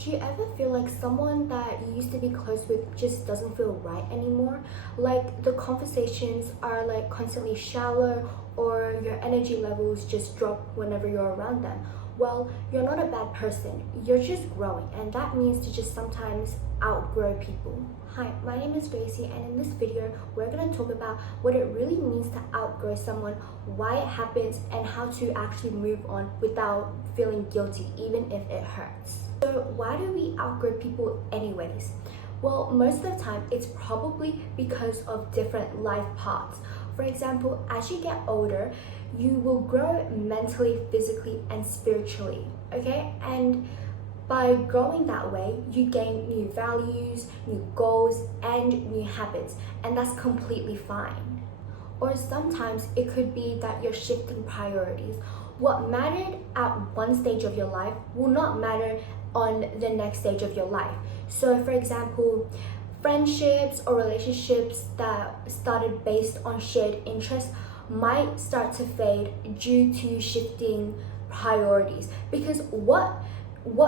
Do you ever feel like someone that you used to be close with just doesn't feel right anymore? Like the conversations are like constantly shallow, or your energy levels just drop whenever you're around them? Well, you're not a bad person, you're just growing, and that means to just sometimes outgrow people. Hi, my name is Gracie, and in this video we're going to talk about what it really means to outgrow someone, why it happens, and how to actually move on without feeling guilty even if it hurts. So why do we outgrow people anyways? Well, most of the time it's probably because of different life paths. For example, as you get older, you will grow mentally, physically, and spiritually, okay? And by growing that way, you gain new values, new goals, and new habits, and that's completely fine. Or sometimes it could be that you're shifting priorities. What mattered at one stage of your life will not matter on the next stage of your life. So for example, friendships or relationships that started based on shared interests might start to fade due to shifting priorities, because what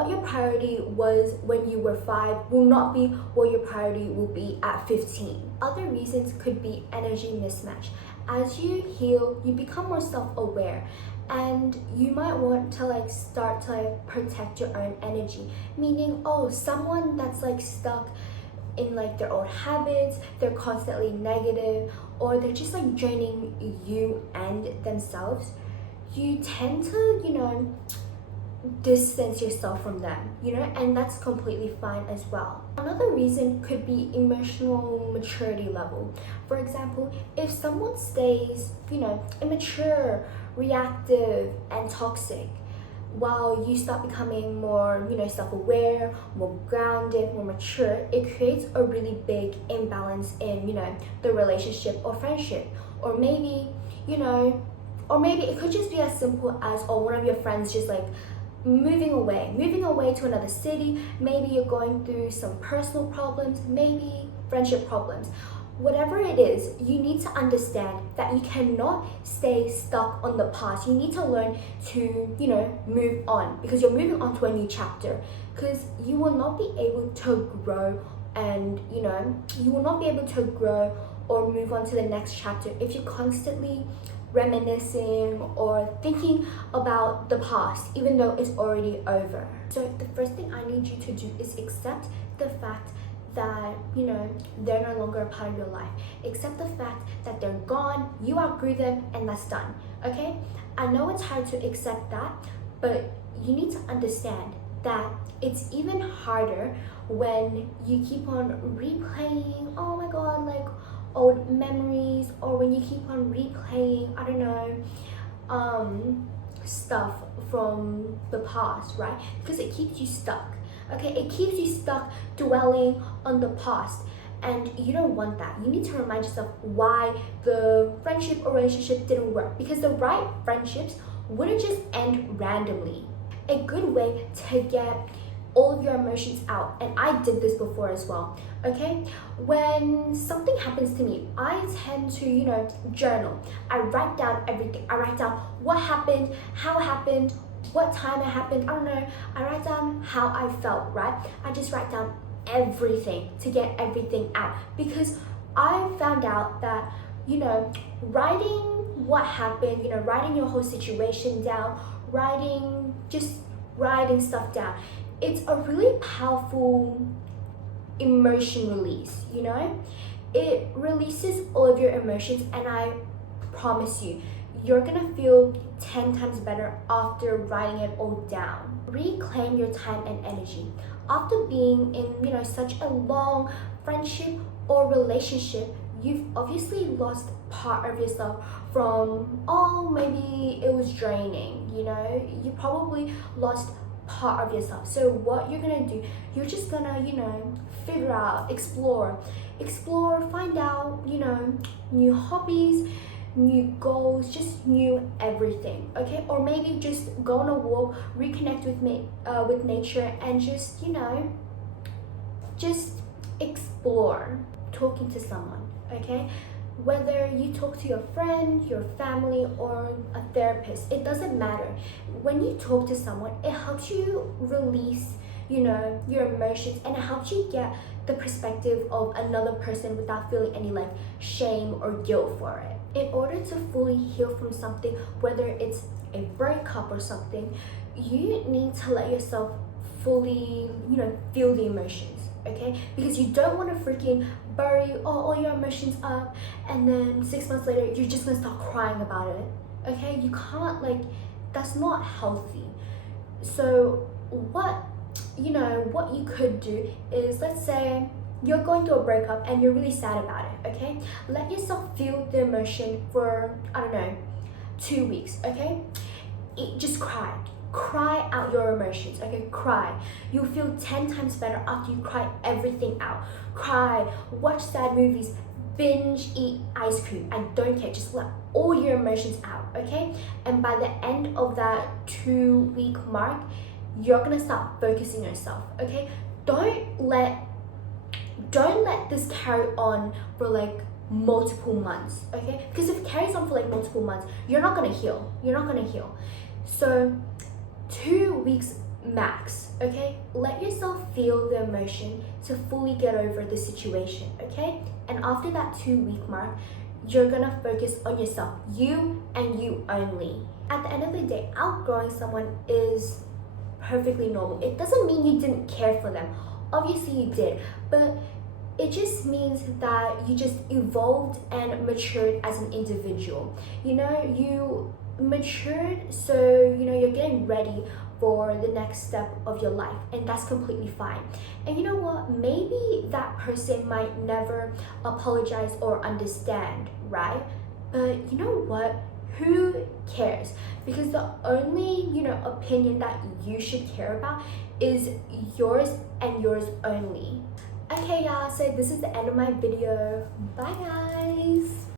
your priority was when you were 5 will not be what your priority will be at 15. Other reasons could be energy mismatch. As you heal, you become more self-aware, and you might want to start to protect your own energy, meaning, oh, someone that's stuck in their old habits, they're constantly negative, or they're just draining you and themselves, you tend to distance yourself from them, and that's completely fine as well. Another reason could be emotional maturity level. For example, if someone stays immature, reactive, and toxic, while you start becoming more self-aware, more grounded, more mature, it creates a really big imbalance in the relationship or friendship. Or maybe it could just be as simple as, or one of your friends just moving away to another city. Maybe you're going through some personal problems, maybe friendship problems. Whatever it is, you need to understand that you cannot stay stuck on the past. You need to learn to move on, because you're moving on to a new chapter. Because you will not be able to grow, and you will not be able to grow or move on to the next chapter if you're constantly reminiscing or thinking about the past, even though it's already over. So the first thing I need you to do is accept the fact that they're no longer a part of your life. Accept the fact that they're gone, you outgrew them, and that's done. Okay, I know it's hard to accept that, but you need to understand that it's even harder when you keep on replaying, oh my god, old memories, or when you keep on replaying, I don't know, stuff from the past, right? Because it keeps you stuck. Okay, it keeps you stuck dwelling on the past, and you don't want that. You need to remind yourself why the friendship or relationship didn't work, because the right friendships wouldn't just end randomly. A good way to get all of your emotions out, and I did this before as well, okay? When something happens to me, I tend to journal. I write down everything. I write down what happened, how it happened, what time it happened, I don't know. I write down how I felt, right? I just write down everything to get everything out, because I found out that writing what happened, writing your whole situation down, writing stuff down, it's a really powerful emotion release. It releases all of your emotions, and I promise you, you're gonna feel 10 times better after writing it all down. Reclaim your time and energy. After being in such a long friendship or relationship, you've obviously lost part of yourself from, oh, maybe it was draining, you probably lost part of yourself. So what you're gonna do, you're just gonna figure out, explore, find out new hobbies, new goals, just new everything, okay? Or maybe just go on a walk, reconnect with nature, and just explore talking to someone, okay? Whether you talk to your friend, your family, or a therapist, it doesn't matter. When you talk to someone, it helps you release your emotions, and it helps you get the perspective of another person without feeling any like shame or guilt for it. In order to fully heal from something, whether it's a breakup or something, you need to let yourself fully, feel the emotions, okay? Because you don't want to freaking bury all your emotions up and then 6 months later you're just gonna start crying about it, okay? You can't, like, that's not healthy. So what you could do is, let's say you're going through a breakup and you're really sad about it, okay? Let yourself feel the emotion for, I don't know, 2 weeks, okay? Just cry out your emotions, okay? Cry. You'll feel 10 times better after you cry everything out. Cry, watch sad movies, binge eat ice cream. I don't care, just let all your emotions out, okay? And by the end of that 2-week mark, you're gonna start focusing yourself, okay? Don't let this carry on for like multiple months, okay? Because if it carries on for like multiple months, you're not gonna heal. So 2 weeks max, okay? Let yourself feel the emotion to fully get over the situation, okay? And after that 2-week mark, you're gonna focus on yourself, you and you only. At the end of the day, outgrowing someone is perfectly normal. It doesn't mean you didn't care for them. Obviously you did, but it just means that you just evolved and matured as an individual. You matured, so you're getting ready for the next step of your life, and that's completely fine. And you know what, maybe that person might never apologize or understand, right? But you know what, who cares? Because the only opinion that you should care about is yours and yours only. Okay, y'all, so this is the end of my video. Bye, guys.